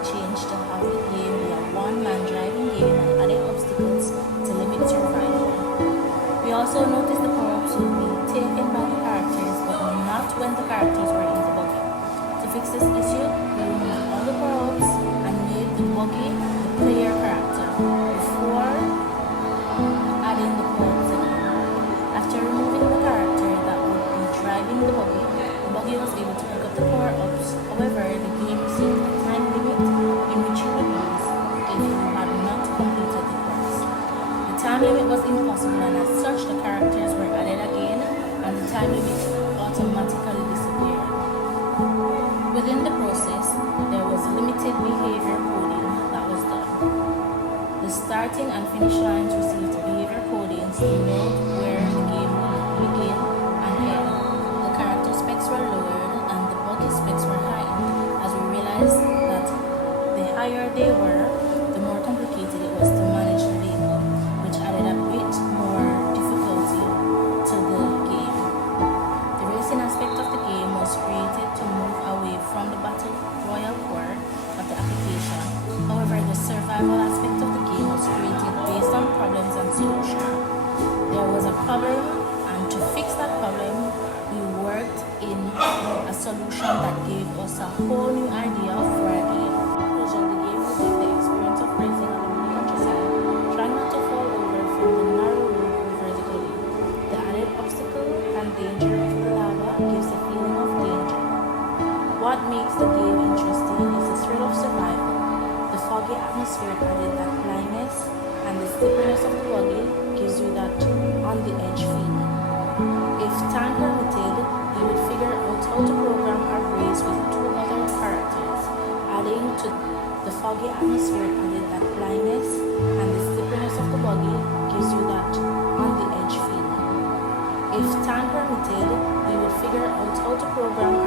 changed to have the game be a one-man driving game and added obstacles to limit survival. We also noticed the power-ups would be taken by the characters, but not when the characters were in the buggy. To fix this issue, we removed all the power-ups and made the buggy the player character before adding the power-ups again. After removing the character that would be driving the buggy was able to pick up the power-ups. However, the game set a time limit in which you would lose if you had not completed the course. The time limit was impossible, and as such the characters were added again and the time limit automatically disappeared. Within the process, there was limited behavior coding that was done. The starting and finish lines received behavior codings to know where the game would begin and end. The character specs were lowered and the buggy specs were heightened, as we realized that the higher they were, the more complicated it was to manage the vehicle, which added a bit more difficulty to the game. The racing aspect of the game was created to move away from the battle royale core of the application. However, the survival aspect of the game was created based on problems and solutions. There was a problem, and to fix that problem, we worked in a solution that gave us a whole new idea for a game. The game was like the experience of racing on the countryside, trying not to fall over from the narrow road vertically. The added obstacle and danger of the lava gives a feeling of danger. What makes the game interesting is the thrill of survival. The foggy atmosphere added that blindness, and the sliperiness of the buggy gives you that on-the-edge feeling. If time permitted, you would figure out how to program a race with two other characters, adding to the foggy atmosphere added that blindness, and the sliperiness of the buggy gives you that on-the-edge feeling. If time permitted, we would figure out how to program